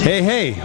Hey, hey.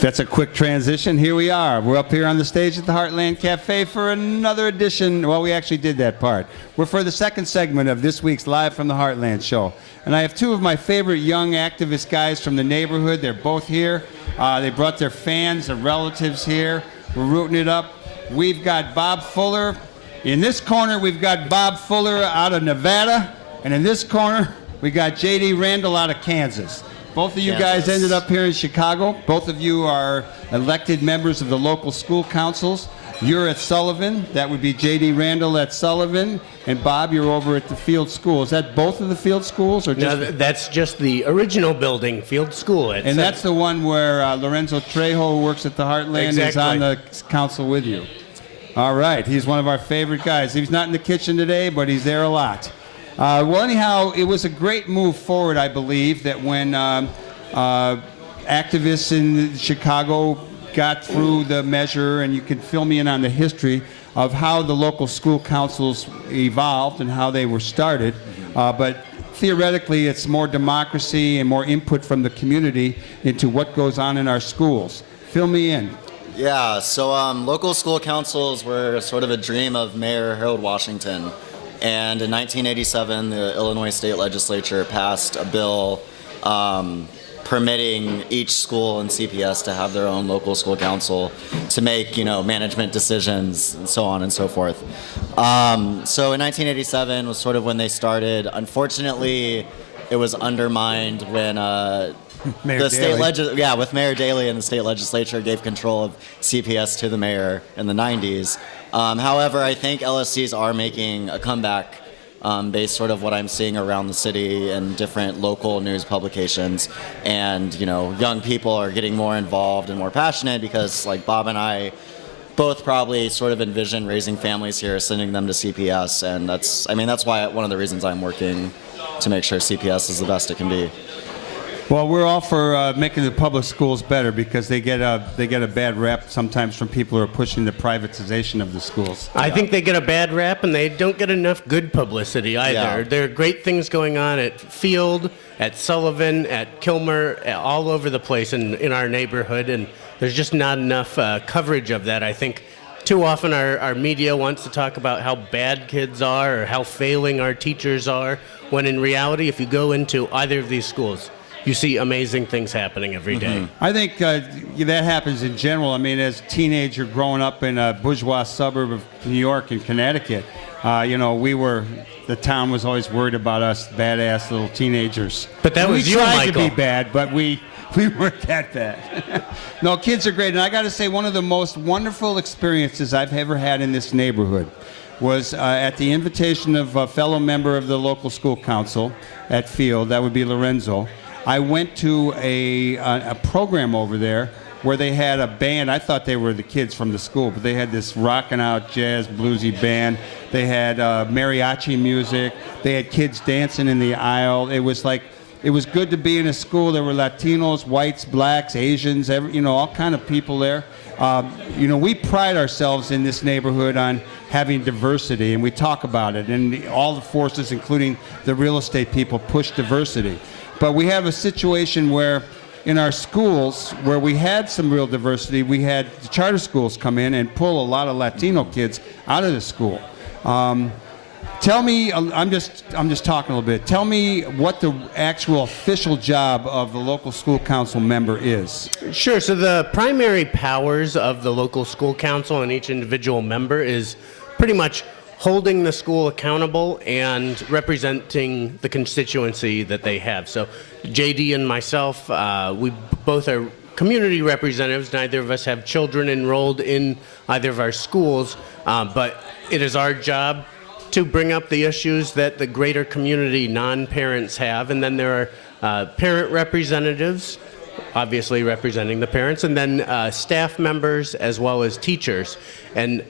That's a quick transition. Here we are. We're up here on the stage at the Heartland Cafe for another edition. Well, we actually did that part. We're for the second segment of this week's Live from the Heartland show. And I have two of my favorite young activist guys from the neighborhood. They're both here. They brought their fans, their relatives here. We're rooting it up. We've got Bob Fuller. In this corner, we've got Bob Fuller out of Nevada. And in this corner, we got J.D. Randall out of Kansas. Both of you guys ended up here in Chicago. Both of you are elected members of the local school councils. You're at Sullivan. That would be J.D. Randall at Sullivan. And Bob, you're over at the Field School. Is that both of the Field Schools? Or just no, that's just the original building, Field School. And that's the one where Lorenzo Trejo, who works at the Heartland, is on the council with you. All right. He's one of our favorite guys. He's not in the kitchen today, but he's there a lot. Well, anyhow, it was a great move forward, I believe, that when activists in Chicago got through the measure, and you can fill me in on the history of how the local school councils evolved and how they were started. But theoretically, it's more democracy and more input from the community into what goes on in our schools. Fill me in. Yeah, so local school councils were sort of a dream of Mayor Harold Washington. And in 1987, the Illinois State Legislature passed a bill permitting each school in CPS to have their own local school council to make, management decisions and so on and so forth. So in 1987 was sort of when they started. Unfortunately, it was undermined when with Mayor Daley and the state legislature gave control of CPS to the mayor in the 90s. However, I think LSCs are making a comeback based sort of what I'm seeing around the city and different local news publications. And, young people are getting more involved and more passionate because, like, Bob and I both probably sort of envision raising families here, sending them to CPS. And that's why one of the reasons I'm working to make sure CPS is the best it can be. Well, we're all for making the public schools better because they get a bad rap sometimes from people who are pushing the privatization of the schools. I think they get a bad rap, and they don't get enough good publicity either. Yeah. There are great things going on at Field, at Sullivan, at Kilmer, all over the place in our neighborhood, and there's just not enough coverage of that. I think too often our media wants to talk about how bad kids are or how failing our teachers are, when in reality, if you go into either of these schools, you see amazing things happening every day. Mm-hmm. I think that happens in general. I mean, as a teenager growing up in a bourgeois suburb of New York and Connecticut, the town was always worried about us badass little teenagers. But that was you, Michael. We tried to be bad, but we weren't that bad. No, kids are great. And I got to say, one of the most wonderful experiences I've ever had in this neighborhood was at the invitation of a fellow member of the local school council at Field, that would be Lorenzo. I went to a program over there where they had a band. I thought they were the kids from the school, but they had this rockin' out jazz bluesy band. They had mariachi music. They had kids dancing in the aisle. It was good to be in a school. There were Latinos, whites, blacks, Asians, all kind of people there. We pride ourselves in this neighborhood on having diversity, and we talk about it. And all the forces, including the real estate people, push diversity. But we have a situation where in our schools, where we had some real diversity, we had the charter schools come in and pull a lot of Latino kids out of the school. Tell me, I'm just talking a little bit. Tell me what the actual official job of the local school council member is. Sure. So the primary powers of the local school council and each individual member is pretty much holding the school accountable and representing the constituency that they have. So JD and myself, we both are community representatives. Neither of us have children enrolled in either of our schools, but it is our job to bring up the issues that the greater community non-parents have. And then there are parent representatives, obviously representing the parents, and then staff members as well as teachers. And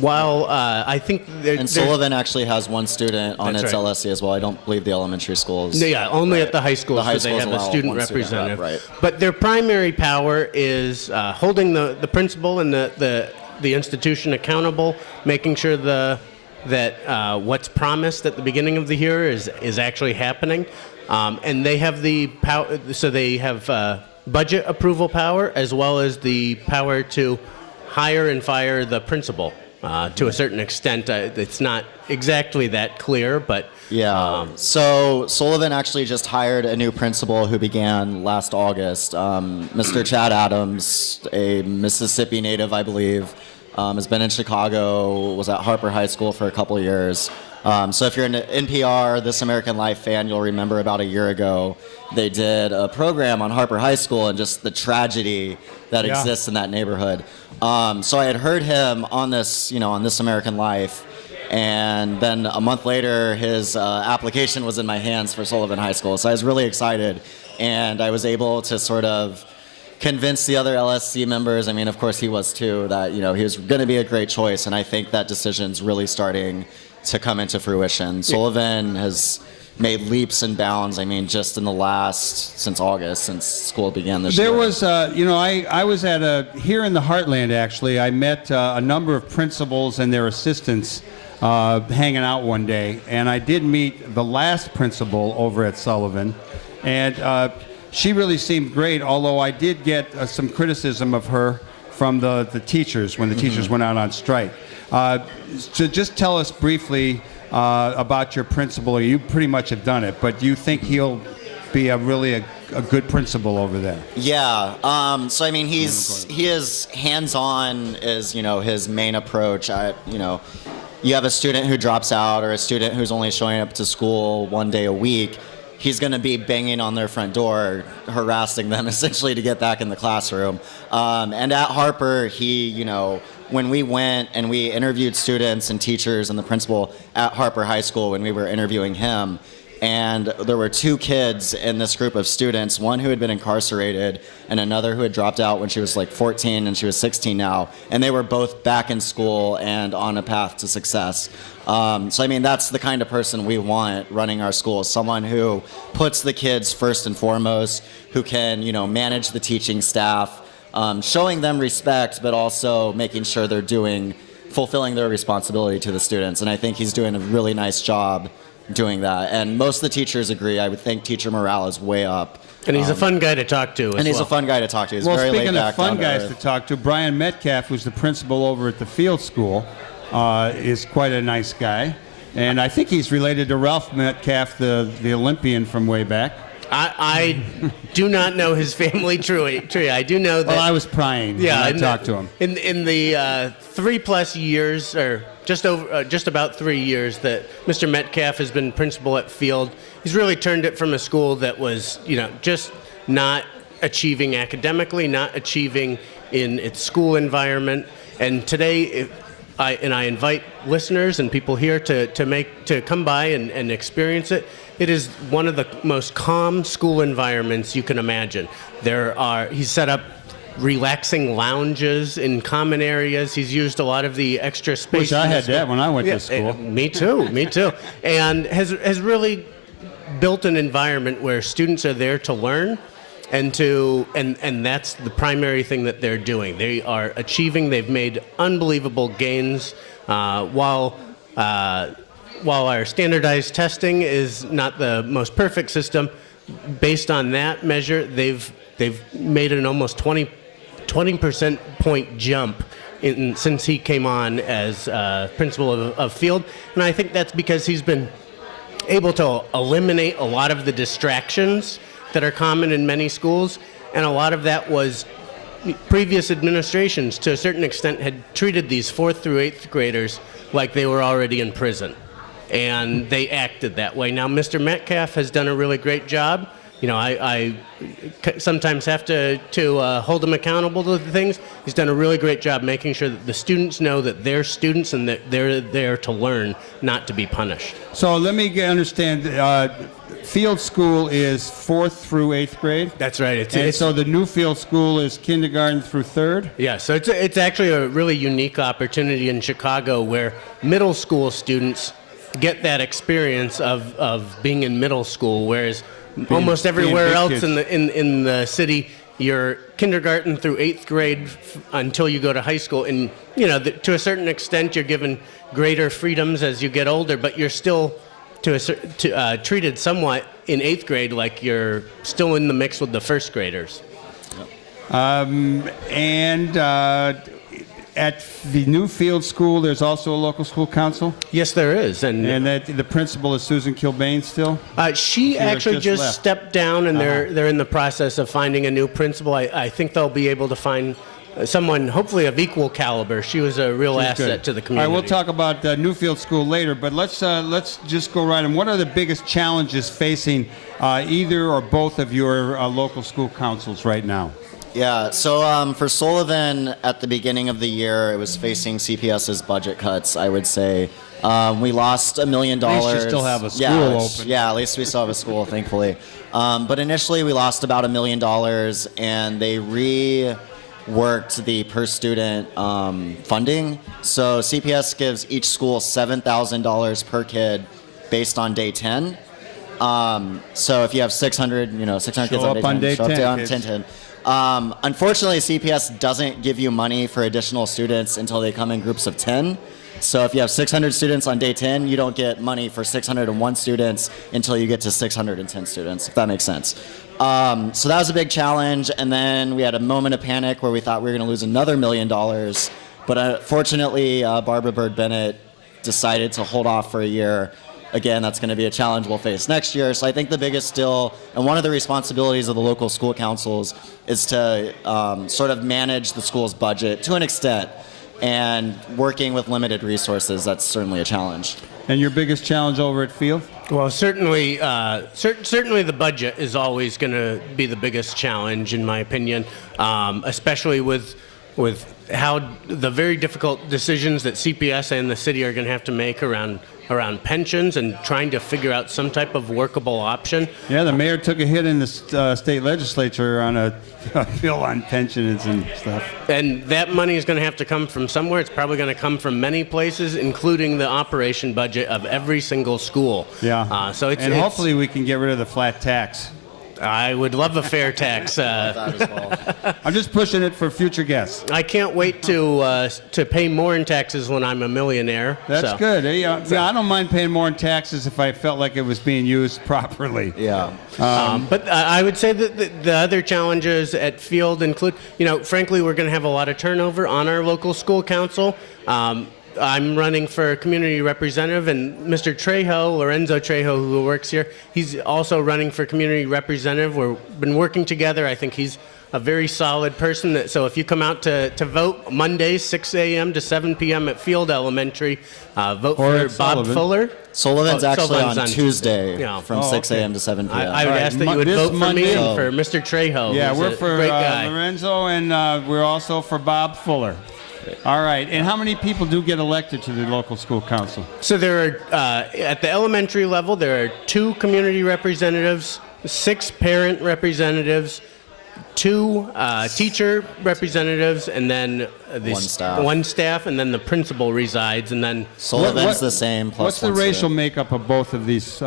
while I think and Sullivan actually has one student on its LSC as well. I don't believe the elementary schools. Yeah, only at the high schools do they have a student representative. Right. But their primary power is holding the principal and the institution accountable, making sure that what's promised at the beginning of the year is actually happening. And they have the power, so they have budget approval power as well as the power to hire and fire the principal to a certain extent. It's not exactly that clear, but Yeah. So Sullivan actually just hired a new principal who began last August. Mr. Chad Adams, a Mississippi native, I believe, has been in Chicago, was at Harper High School for a couple of years. So if you're an NPR This American Life fan, you'll remember about a year ago they did a program on Harper High School and just the tragedy that exists in that neighborhood. So I had heard him on this, on This American Life. And then a month later, his application was in my hands for Sullivan High School. So I was really excited. And I was able to sort of convince the other LSC members, I mean, of course he was too, that, he was going to be a great choice. And I think that decision's really starting to come into fruition. Sullivan has made leaps and bounds, I mean, just in the since August, since school began this year. There was, I was here in the Heartland, actually. I met a number of principals and their assistants hanging out one day, and I did meet the last principal over at Sullivan, and she really seemed great, although I did get some criticism of her from the teachers when the teachers went out on strike. So just tell us briefly about your principal. You pretty much have done it, but do you think he'll be a good principal over there? Yeah. So I mean, he is hands-on is his main approach. You have a student who drops out or a student who's only showing up to school one day a week, he's going to be banging on their front door, harassing them essentially to get back in the classroom. And at Harper, when we went and we interviewed students and teachers and the principal at Harper High School when we were interviewing him, and there were two kids in this group of students, one who had been incarcerated and another who had dropped out when she was like 14 and she was 16 now, and they were both back in school and on a path to success. So I mean, that's the kind of person we want running our school, someone who puts the kids first and foremost, who can manage the teaching staff, showing them respect, but also making sure they're fulfilling their responsibility to the students. And I think he's doing a really nice job doing that. And most of the teachers agree. I would think teacher morale is way up. And he's a fun guy to talk to. He's a fun guy to talk to. He's very laid back. Speaking of fun guys to talk to, Brian Metcalf, who's the principal over at the Field School, is quite a nice guy. And I think he's related to Ralph Metcalf, the Olympian from way back. I do not know his family tree. I do know that. Well, I was prying when I talked to him. In the 3+ years, or just about 3 years that Mr. Metcalf has been principal at Field, he's really turned it from a school that was, just not achieving academically, not achieving in its school environment. And today, I invite listeners and people here to come by and experience it. It is one of the most calm school environments you can imagine. He's set up relaxing lounges in common areas. He's used a lot of the extra space. Wish I had that when I went to school. Me too. And has really built an environment where students are there to learn, and that's the primary thing that they're doing. They are achieving. They've made unbelievable gains while our standardized testing is not the most perfect system. Based on that measure, they've made an almost 20% point jump since he came on as principal of Field. And I think that's because he's been able to eliminate a lot of the distractions that are common in many schools, and a lot of that was previous administrations, to a certain extent, had treated these 4th through 8th graders like they were already in prison, and they acted that way. Now, Mr. Metcalf has done a really great job. I sometimes have to hold him accountable to the things. He's done a really great job making sure that the students know that they're students and that they're there to learn, not to be punished. So let me understand. Field School is 4th through 8th grade? That's right. So the new Field School is kindergarten through 3rd? Yeah, so it's actually a really unique opportunity in Chicago where middle school students get that experience of being in middle school, whereas almost everywhere else in the city, you're kindergarten through 8th grade until you go to high school. And, to a certain extent, you're given greater freedoms as you get older, but you're still treated somewhat in 8th grade like you're still in the mix with the first graders. And at the new field school, there's also a local school council? Yes, there is. And that the principal is Susan Kilbane still? She actually just left. stepped down, and they're in the process of finding a new principal. I think they'll be able to find someone, hopefully of equal caliber. She was a real She's asset good. to the community. All right, we'll talk about Newfield School later, but let's just go right in. What are the biggest challenges facing either or both of your local school councils right now? Yeah, so for Sullivan, at the beginning of the year, it was facing CPS's budget cuts, I would say. We lost $1 million. At least you still have a school open. Yeah, at least we still have a school, thankfully. But initially, we lost about $1 million, and they reworked the per-student funding. So CPS gives each school $7,000 per kid based on day 10. So if you have 600 kids on day 10, show up on day 10. Unfortunately, CPS doesn't give you money for additional students until they come in groups of 10. So if you have 600 students on day 10, you don't get money for 601 students until you get to 610 students, if that makes sense. So that was a big challenge. And then we had a moment of panic where we thought we were going to lose another $1 million. But fortunately, Barbara Bird Bennett decided to hold off for a year. Again, that's going to be a challenge we'll face next year. So I think the biggest still, and one of the responsibilities of the local school councils is to sort of manage the school's budget to an extent. And working with limited resources, that's certainly a challenge. And your biggest challenge over at Field? Well, certainly the budget is always going to be the biggest challenge, in my opinion, especially with how the very difficult decisions that CPS and the city are going to have to make around pensions and trying to figure out some type of workable option. Yeah, the mayor took a hit in the state legislature on a bill on pensions and stuff. And that money is going to have to come from somewhere. It's probably going to come from many places, including the operation budget of every single school. Yeah. Hopefully we can get rid of the flat tax. I would love a fair tax. That as well. I'm just pushing it for future guests. I can't wait to pay more in taxes when I'm a millionaire. That's good. Yeah, I don't mind paying more in taxes if I felt like it was being used properly. Yeah. But I would say that the other challenges at Field include, frankly, we're going to have a lot of turnover on our local school council. I'm running for community representative, and Mr. Trejo, Lorenzo Trejo, who works here, he's also running for community representative. We've been working together. I think he's a very solid person. So if you come out to vote Mondays, 6 a.m. to 7 p.m. at Field Elementary, vote for Bob Fuller. Sullivan's actually Sullivan's on Tuesday from 6 okay. a.m. to 7 p.m. I would ask that you would vote for me and for Mr. Trejo. Yeah, who's we're a for great guy. Lorenzo, and we're also for Bob Fuller. All right. And how many people do get elected to the local school council? So there are, at the elementary level, there are 2 community representatives, 6 parent representatives, 2 teacher representatives, and then one staff, and then the principal resides, and then Sullivan's the same. Plus what's the racial makeup of both of these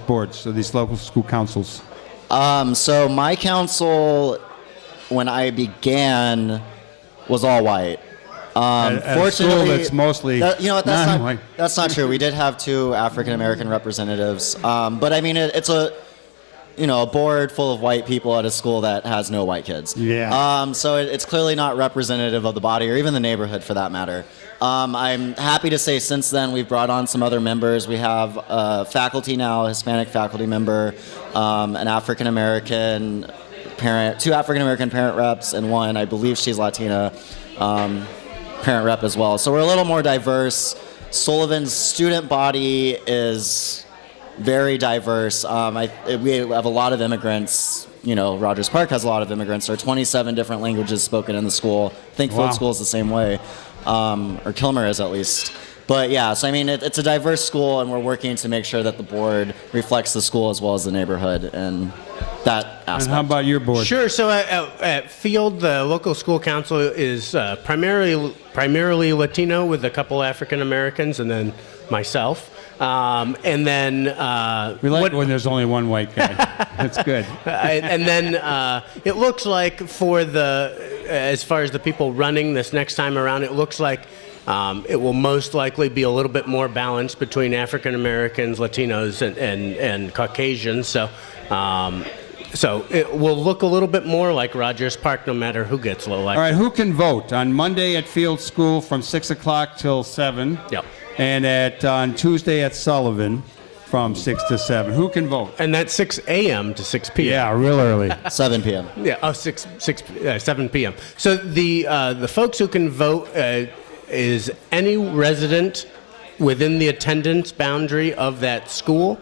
boards, so these local school councils? So my council, when I began, was all white. Fortunately, that's mostly that's not true. We did have 2 African American representatives, but I mean it's a board full of white people at a school that has no white kids. Yeah. So it's clearly not representative of the body or even the neighborhood for that matter. I'm happy to say since then we've brought on some other members. We have faculty now, a Hispanic faculty member, an African American parent, 2 African American parent reps, and one, I believe she's Latina. Parent rep as well. So we're a little more diverse. Sullivan's student body is very diverse. We have a lot of immigrants. Rogers Park has a lot of immigrants. There are 27 different languages spoken in the school. I think Field School is the same way, or Kilmer is at least. But yeah, so I mean, it's a diverse school, and we're working to make sure that the board reflects the school as well as the neighborhood and that aspect. And how about your board? Sure. So at Field, the local school council is primarily Latino with a couple African Americans, and then myself. And then we like when there's only one white guy. That's good. And then it looks like as far as the people running this next time around, it looks like It will most likely be a little bit more balanced between African Americans, Latinos, and Caucasians. So it will look a little bit more like Rogers Park, no matter who gets elected. All right, who can vote? On Monday at Field School from 6 o'clock till 7. Yep. And on Tuesday at Sullivan from 6 to 7. Who can vote? And that's 6 a.m. to 6 p.m. Yeah, real early. 7 p.m. Yeah, 7 p.m. So the folks who can vote is any resident within the attendance boundary of that school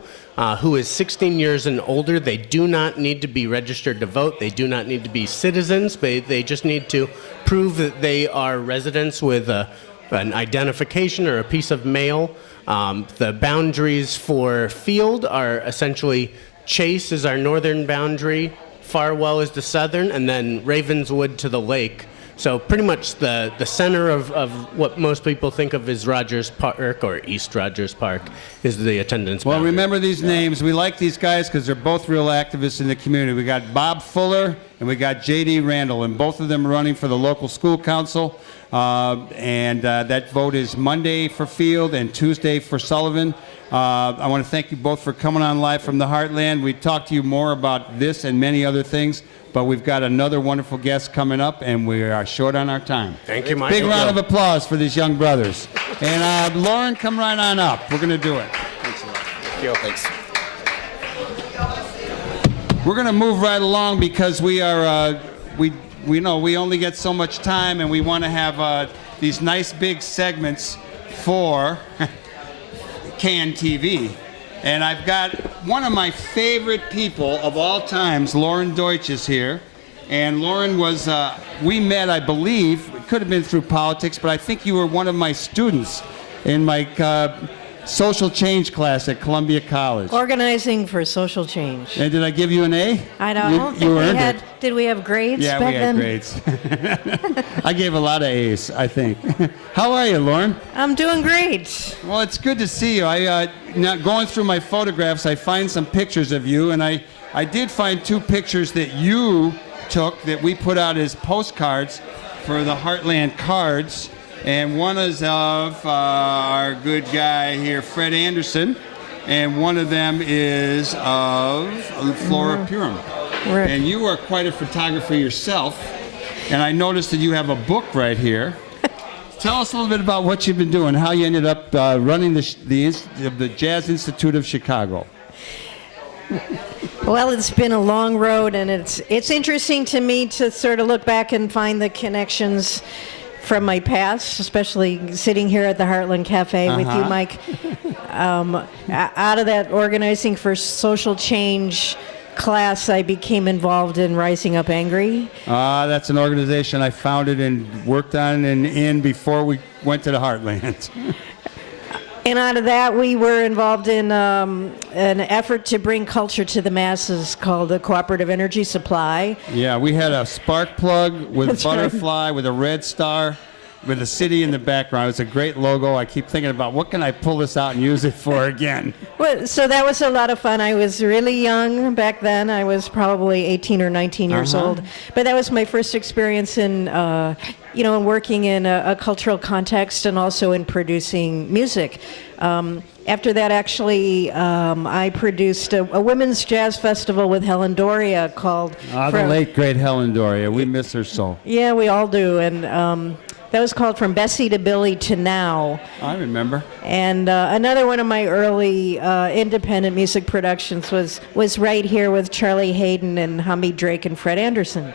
who is 16 years and older. They do not need to be registered to vote. They do not need to be citizens. They just need to prove that they are residents with an identification or a piece of mail. The boundaries for Field are essentially Chase is our northern boundary, Farwell is the southern, and then Ravenswood to the lake. So pretty much the center of what most people think of as Rogers Park or East Rogers Park is the attendance Well, boundary. remember these names. We like these guys because they're both real activists in the community. We got Bob Fuller and we got J.D. Randall, and both of them are running for the local school council. That vote is Monday for Field and Tuesday for Sullivan. I want to thank you both for coming on live from the Heartland. We talked to you more about this and many other things, but we've got another wonderful guest coming up, and we are short on our time. Thank you, Mike. Big round of applause for these young brothers. And Lauren, come right on up. We're going to do it. Thanks. We're going to move right along because we are, we only get so much time, and we want to have these nice big segments for CAN TV. And I've got one of my favorite people of all times, Lauren Deutsch, is here. And Lauren was, we met, I believe, it could have been through politics, but I think you were one of my students in my social change class at Columbia College. Organizing for social change. And did I give you an A? I don't You think we earned had. it. Did we have grades Yeah, back we had then? grades. I gave a lot of A's, I think. How are you, Lauren? I'm doing great. Well, it's good to see you. Now going through my photographs, I find some pictures of you, and I did find 2 pictures that you took that we put out as postcards for the Heartland Cards. And one is of our good guy here, Fred Anderson, and one of them is of Flora Purim. Right. And you are quite a photographer yourself, and I noticed that you have a book right here. Tell us a little bit about what you've been doing, how you ended up running the Jazz Institute of Chicago. Well, it's been a long road, and it's interesting to me to sort of look back and find the connections from my past, especially sitting here at the Heartland Cafe with you, Mike. Out of that organizing for social change class, I became involved in Rising Up Angry. That's an organization I founded and worked on and in before we went to the Heartland. And out of that, we were involved in an effort to bring culture to the masses called the Cooperative Energy Supply. Yeah, we had a spark plug with That's right. butterfly with a red star with a city in the background. It was a great logo. I keep thinking about what can I pull this out and use it for again. Well, so that was a lot of fun. I was really young back then. I was probably 18 or 19 years old. But that was my first experience in, working in a cultural context and also in producing music. After that, actually, I produced a women's jazz festival with Helen Doria called... The late, great Helen Doria. We miss her so. Yeah, we all do. And that was called From Bessie to Billy to Now. I remember. And another one of my early independent music productions was right here with Charlie Hayden and Hamid Drake and Fred Anderson.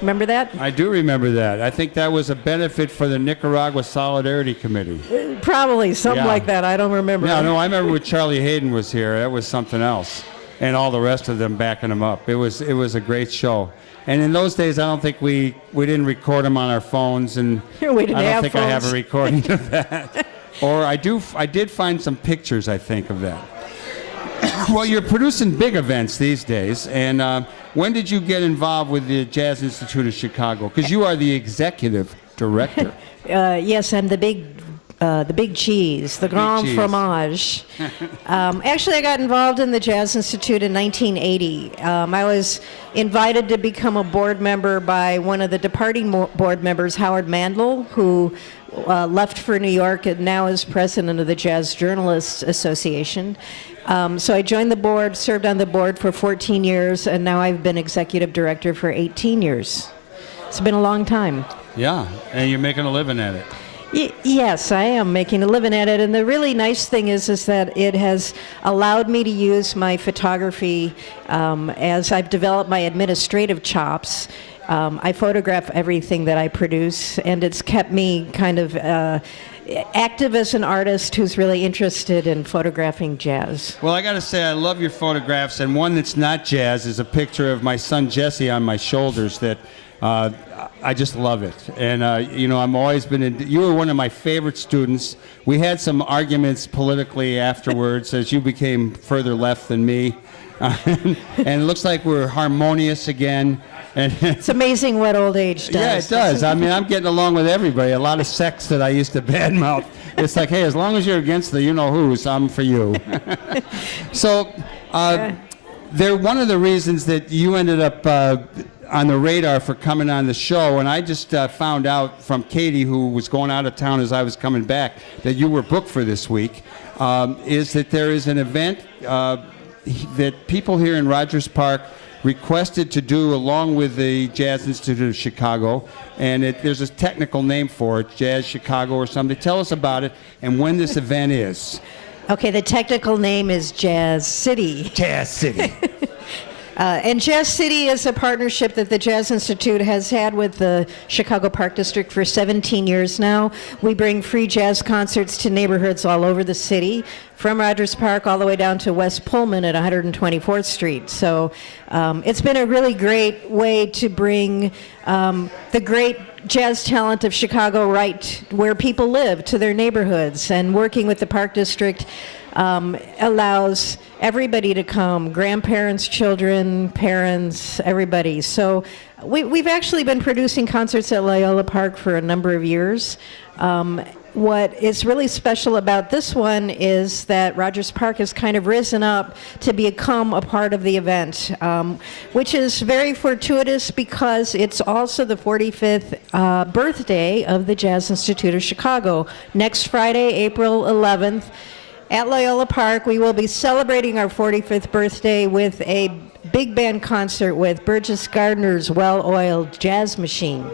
Remember that? I do remember that. I think that was a benefit for the Nicaragua Solidarity Committee. Probably something like that. I don't remember. No, I remember when Charlie Hayden was here. That was something else. And all the rest of them backing him up. It was a great show. And in those days, I don't think we didn't record them on our phones, and We didn't I don't have think I have a phones. recording of that. Or I did find some pictures, I think, of that. Well, you're producing big events these days, and when did you get involved with the Jazz Institute of Chicago? Because you are the executive director. Yes, I'm the big the big cheese, the grand cheese. fromage. Actually, I got involved in the Jazz Institute in 1980. I was invited to become a board member by one of the departing board members, Howard Mandel, who left for New York and now is president of the Jazz Journalists Association. So I joined the board, served on the board for 14 years, and now I've been executive director for 18 years. It's been a long time. Yeah, and you're making a living at it. Yes, I am making a living at it, and the really nice thing is that it has allowed me to use my photography as I've developed my administrative chops. I photograph everything that I produce, and it's kept me kind of active as an artist who's really interested in photographing jazz. Well, I got to say, I love your photographs, and one that's not jazz is a picture of my son Jesse on my shoulders that I just love it. And, you know, I'm always been, you were one of my favorite students. We had some arguments politically afterwards as you became further left than me. And it looks like we're harmonious again. And it's amazing what old age does. Yeah, it does. I mean, I'm getting along with everybody. A lot of sects that I used to badmouth. It's like, hey, as long as you're against the you-know-who's, I'm for you. So, they're one of the reasons that you ended up on the radar for coming on the show, and I just found out from Katie, who was going out of town as I was coming back, that you were booked for this week, is that there is an event that people here in Rogers Park requested to do along with the Jazz Institute of Chicago, and there's a technical name for it, Jazz Chicago or something. Tell us about it and when this event is. Okay, the technical name is Jazz City. Jazz City. And Jazz City is a partnership that the Jazz Institute has had with the Chicago Park District for 17 years now. We bring free jazz concerts to neighborhoods all over the city, from Rogers Park all the way down to West Pullman at 124th Street. So it's been a really great way to bring the great jazz talent of Chicago right where people live, to their neighborhoods. And working with the Park District allows everybody to come, grandparents, children, parents, everybody. So we've actually been producing concerts at Loyola Park for a number of years. What is really special about this one is that Rogers Park has kind of risen up to become a part of the event, which is very fortuitous because it's also the 45th birthday of the Jazz Institute of Chicago. Next Friday, April 11th, at Loyola Park, we will be celebrating our 45th birthday with a big band concert with Burgess Gardner's Well-Oiled Jazz Machine.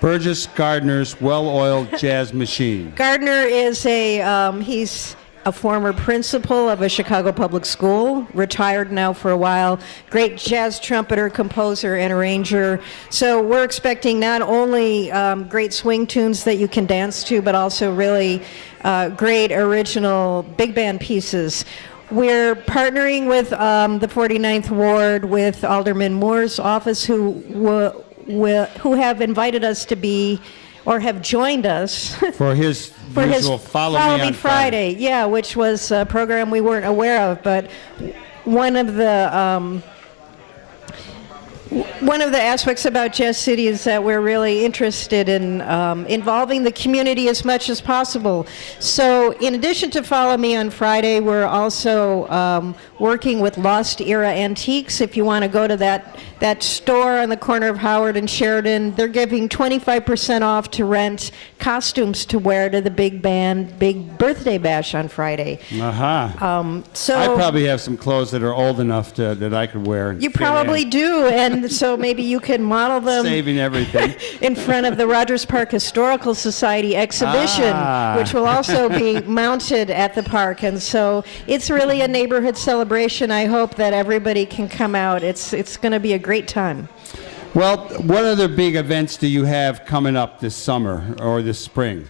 Burgess Gardner's Well-Oiled Jazz Machine. Gardner is he's a former principal of a Chicago public school, retired now for a while, great jazz trumpeter, composer, and arranger. So we're expecting not only great swing tunes that you can dance to, but also really great original big band pieces. We're partnering with the 49th Ward with Alderman Moore's office, who have invited us to be, or have joined us For his usual Follow Me on Friday. Yeah, which was a program we weren't aware of, but one of the aspects about Jazz City is that we're really interested in involving the community as much as possible. So in addition to Follow Me on Friday, we're also working with Lost Era Antiques. If you want to go to that store on the corner of Howard and Sheridan, they're giving 25% off to rent costumes to wear to the big birthday bash on Friday. So I probably have some clothes that are old enough that I could wear. You probably do, and so maybe you can model them Saving everything. in front of the Rogers Park Historical Society exhibition, which will also be mounted at the park. And so it's really a neighborhood celebration. I hope that everybody can come out. It's going to be a great time. Well, what other big events do you have coming up this summer or this spring?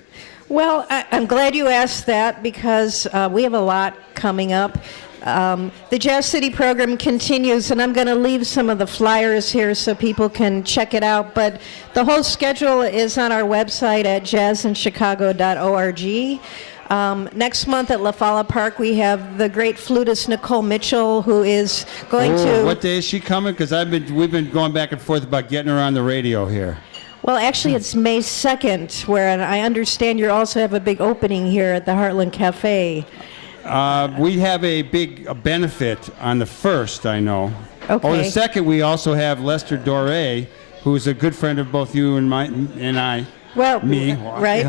Well, I'm glad you asked that because we have a lot coming up. The Jazz City program continues, and I'm going to leave some of the flyers here so people can check it out. But the whole schedule is on our website at jazzinchicago.org. Next month at La Falla Park, we have the great flutist Nicole Mitchell, who is going to... What day is she coming? Because we've been going back and forth about getting her on the radio here. Well, actually, it's May 2nd, where I understand you also have a big opening here at the Heartland Cafe. We have a big benefit on the 1st, I know. Okay. Oh, the 2nd, we also have Lester Doré, who is a good friend of both you and I. Well, Me, right?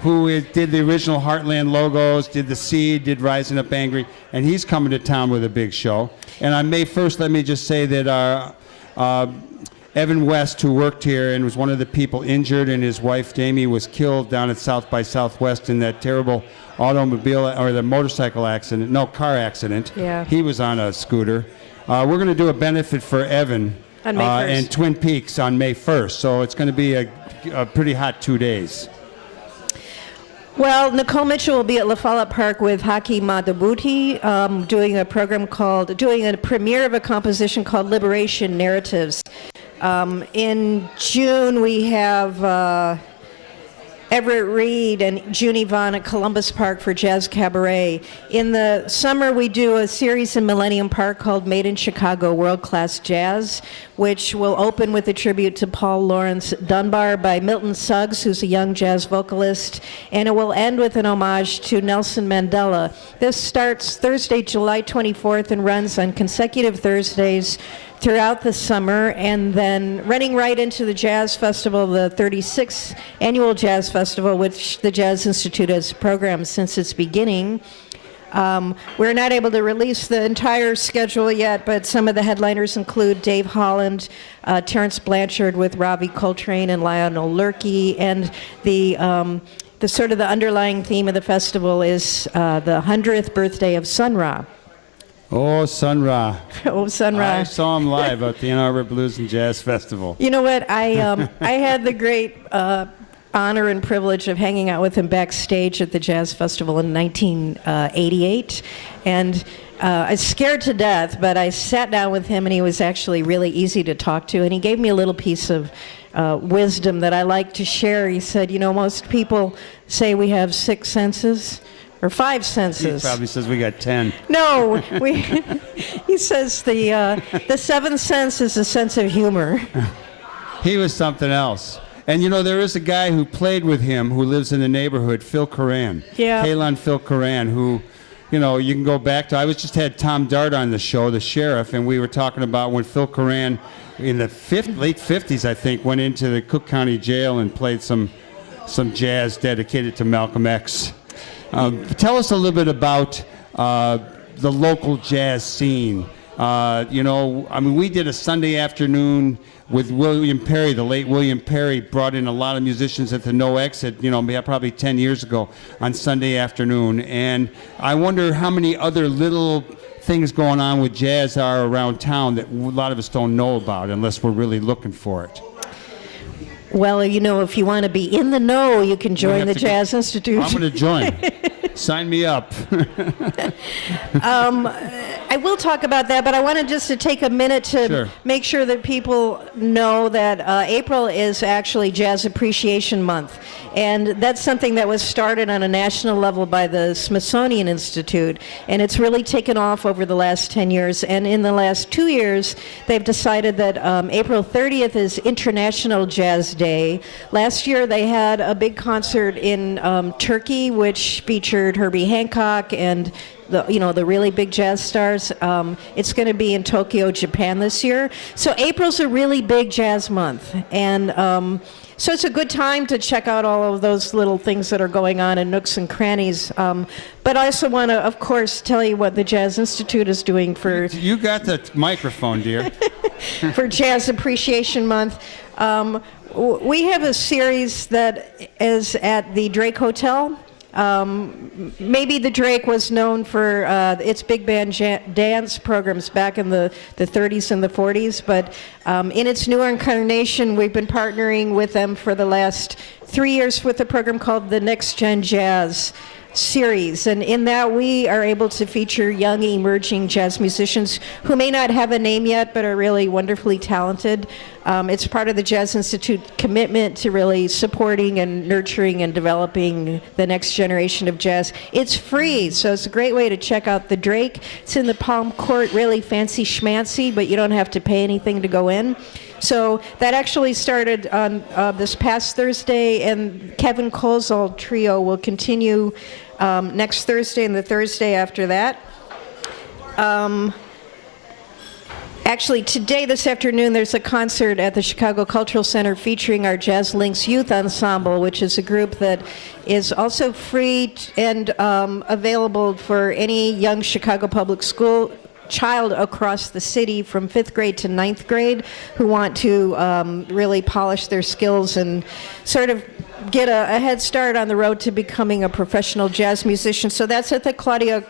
Who did the original Heartland logos, did The Seed, did Rising Up Angry, and he's coming to town with a big show. And on May 1st, let me just say that our Evan West, who worked here and was one of the people injured, and his wife Jamie was killed down at South by Southwest in that terrible the motorcycle accident, no, car accident. Yeah. He was on a scooter. We're going to do a benefit for Evan On May 1st. and Twin Peaks on May 1st, so it's going to be a pretty hot 2 days. Well, Nicole Mitchell will be at La Follette Park with Haki Madhubuti, doing a premiere of a composition called Liberation Narratives. In June, we have Everett Reed and June Yvonne at Columbus Park for Jazz Cabaret. In the summer, we do a series in Millennium Park called Made in Chicago World Class Jazz, which will open with a tribute to Paul Laurence Dunbar by Milton Suggs, who's a young jazz vocalist, and it will end with an homage to Nelson Mandela. This starts Thursday, July 24th, and runs on consecutive Thursdays throughout the summer, and then running right into the Jazz Festival, the 36th Annual Jazz Festival, which the Jazz Institute has programmed since its beginning. We're not able to release the entire schedule yet, but some of the headliners include Dave Holland, Terrence Blanchard with Ravi Coltrane and Lionel Lurkey, and the sort of the underlying theme of the festival is the 100th birthday of Sun Ra. Oh, Sun Ra. Oh, Sun Ra. I saw him live at the Ann Arbor Blues and Jazz Festival. You know what? I had the great honor and privilege of hanging out with him backstage at the Jazz Festival in 1988. And I was scared to death, but I sat down with him, and he was actually really easy to talk to. And he gave me a little piece of wisdom that I like to share. He said, you know, most people say we have 6 senses. Or 5 senses. He probably says we got 10. No, he says the 7th sense is the sense of humor. He was something else. And you know, there is a guy who played with him who lives in the neighborhood, Phil Coran. Yeah. Kalon Phil Coran, who, you know, you can go back to. I just had Tom Dart on the show, the sheriff, and we were talking about when Phil Coran, in the late 50s, I think, went into the Cook County Jail and played some jazz dedicated to Malcolm X. Tell us a little bit about the local jazz scene. You know, I mean, we did a Sunday afternoon with William Perry. The late William Perry brought in a lot of musicians at the No Exit, you know, probably 10 years ago on Sunday afternoon. And I wonder how many other little things going on with jazz are around town that a lot of us don't know about unless we're really looking for it. Well, you know, if you want to be in the know, you can join the Jazz Institute. I'm going to join. Sign me up. I will talk about that, but I wanted just to take a minute to make sure that people know that April is actually Jazz Appreciation Month. And that's something that was started on a national level by the Smithsonian Institute. And it's really taken off over the last 10 years. And in the last 2 years, they've decided that April 30th is International Jazz Day. Last year, they had a big concert in Turkey, which featured Herbie Hancock and the really big jazz stars. It's going to be in Tokyo, Japan this year. So April's a really big jazz month. And so it's a good time to check out all of those little things that are going on in nooks and crannies. But I also want to, of course, tell you what the Jazz Institute is doing for... You got the microphone, dear. For Jazz Appreciation Month. We have a series that is at the Drake Hotel. Maybe the Drake was known for its big band dance programs back in the 30s and the 40s, but in its newer incarnation, we've been partnering with them for the last 3 years with a program called the Next Gen Jazz series. And in that, we are able to feature young emerging jazz musicians who may not have a name yet, but are really wonderfully talented. It's part of the Jazz Institute commitment to really supporting and nurturing and developing the next generation of jazz. It's free, so it's a great way to check out the Drake. It's in the Palm Court, really fancy schmancy, but you don't have to pay anything to go in. So that actually started on this past Thursday, and Kevin Kozol Trio will continue next Thursday and the Thursday after that. Actually, today, this afternoon, there's a concert at the Chicago Cultural Center featuring our Jazz Links Youth Ensemble, which is a group that is also free and available for any young Chicago Public School child across the city from 5th grade to 9th grade who want to really polish their skills and sort of get a head start on the road to becoming a professional jazz musician. So that's at the Claudia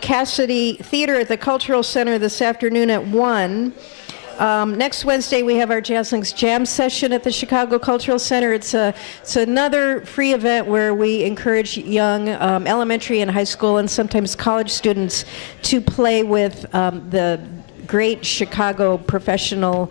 Cassidy Theater at the Cultural Center this afternoon at 1. Next Wednesday, we have our Jazz Links Jam session at the Chicago Cultural Center. It's another free event where we encourage young elementary and high school and sometimes college students to play with the great Chicago professional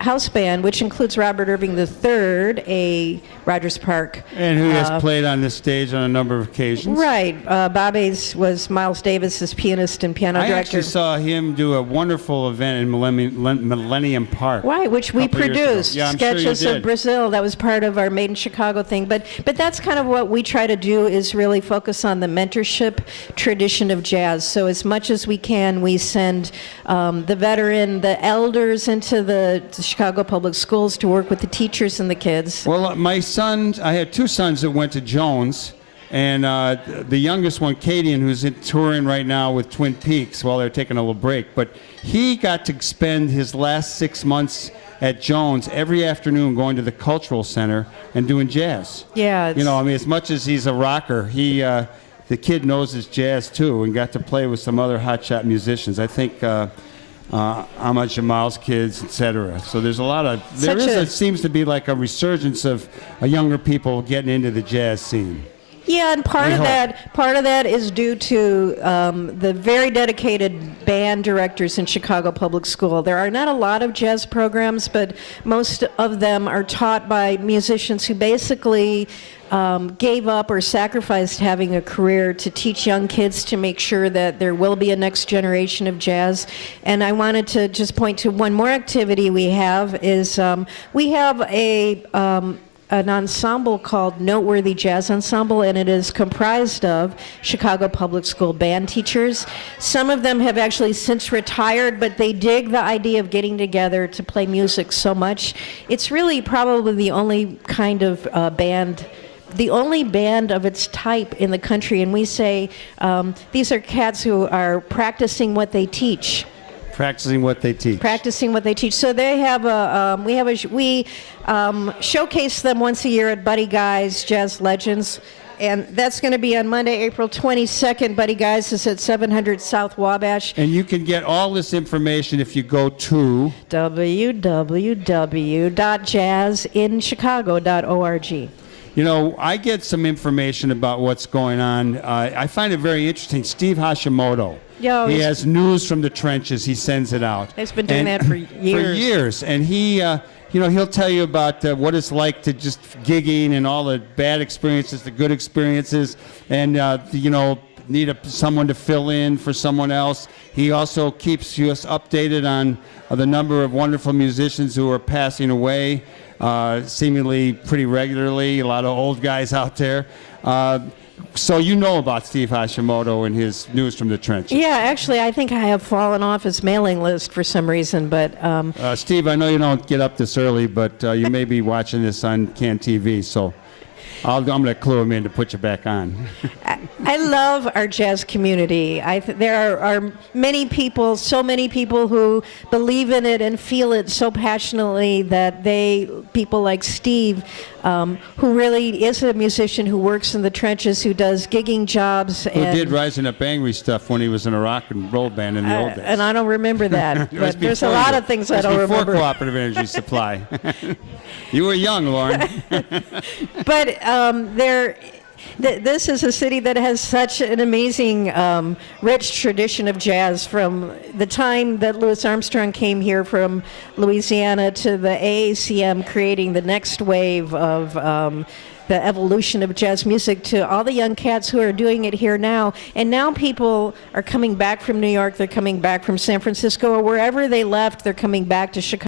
house band, which includes Robert Irving III, a Rogers Park. And who has played on this stage on a number of occasions. Right. Bob Hayes was Miles Davis's pianist and piano I director. actually saw him do a wonderful event in Millennium Park. Right, which we produced. Yeah, I'm sure you Sketches of did. Brazil. That was part of our Made in Chicago thing. But that's kind of what we try to do, is really focus on the mentorship tradition of jazz. So as much as we can, we send the veteran, the elders into the Chicago Public Schools to work with the teachers and the kids. Well, my son, I had two sons that went to Jones, and the youngest one, Cadian, who's touring right now with Twin Peaks while they're taking a little break, but he got to spend his last 6 months at Jones every afternoon going to the Cultural Center and doing jazz. Yeah. You know, I mean, as much as he's a rocker, the kid knows his jazz too, and got to play with some other hotshot musicians. I think Ahmad Jamal's kids, etc. So there's a lot of, it seems to be like a resurgence of younger people getting into the jazz scene. Yeah, and part of that is due to the very dedicated band directors in Chicago Public School. There are not a lot of jazz programs, but most of them are taught by musicians who basically gave up or sacrificed having a career to teach young kids to make sure that there will be a next generation of jazz. And I wanted to just point to one more activity we have is we have an ensemble called Noteworthy Jazz Ensemble, and it is comprised of Chicago Public School band teachers. Some of them have actually since retired, but they dig the idea of getting together to play music so much. It's really probably the only kind of band, the only band of its type in the country, and we say these are cats who are practicing what they teach. Practicing what they teach. Practicing what they teach. So they have we showcase them once a year at Buddy Guy's Jazz Legends, and that's going to be on Monday, April 22nd. Buddy Guy's is at 700 South Wabash. And you can get all this information if you go to www.jazzinchicago.org. You know, I get some information about what's going on. I find it very interesting. Steve Hashimoto. Yeah, he has news from the trenches. He sends it out. He's been doing that for years. For years. And he, he'll tell you about what it's like to just gigging and all the bad experiences, the good experiences, and, need someone to fill in for someone else. He also keeps us updated on the number of wonderful musicians who are passing away, seemingly pretty regularly, a lot of old guys out there. So you know about Steve Hashimoto and his news from the trenches. Yeah, actually, I think I have fallen off his mailing list for some reason, but... Steve, I know you don't get up this early, but you may be watching this on CAN TV, so I'm going to clue him in to put you back on. I love our jazz community. There are many people, so many people who believe in it and feel it so passionately that people like Steve, who really is a musician who works in the trenches, who does gigging jobs. Who did Rising Up Angry stuff when he was in a rock and roll band in the old days. And I don't remember that. But there's a lot of things I don't remember. Before Cooperative Energy Supply. You were young, Lauren. But this is a city that has such an amazing, rich tradition of jazz from the time that Louis Armstrong came here from Louisiana to the AACM creating the next wave of the evolution of jazz music to all the young cats who are doing it here now. And now people are coming back from New York, they're coming back from San Francisco, or wherever they left, they're coming back to Chicago.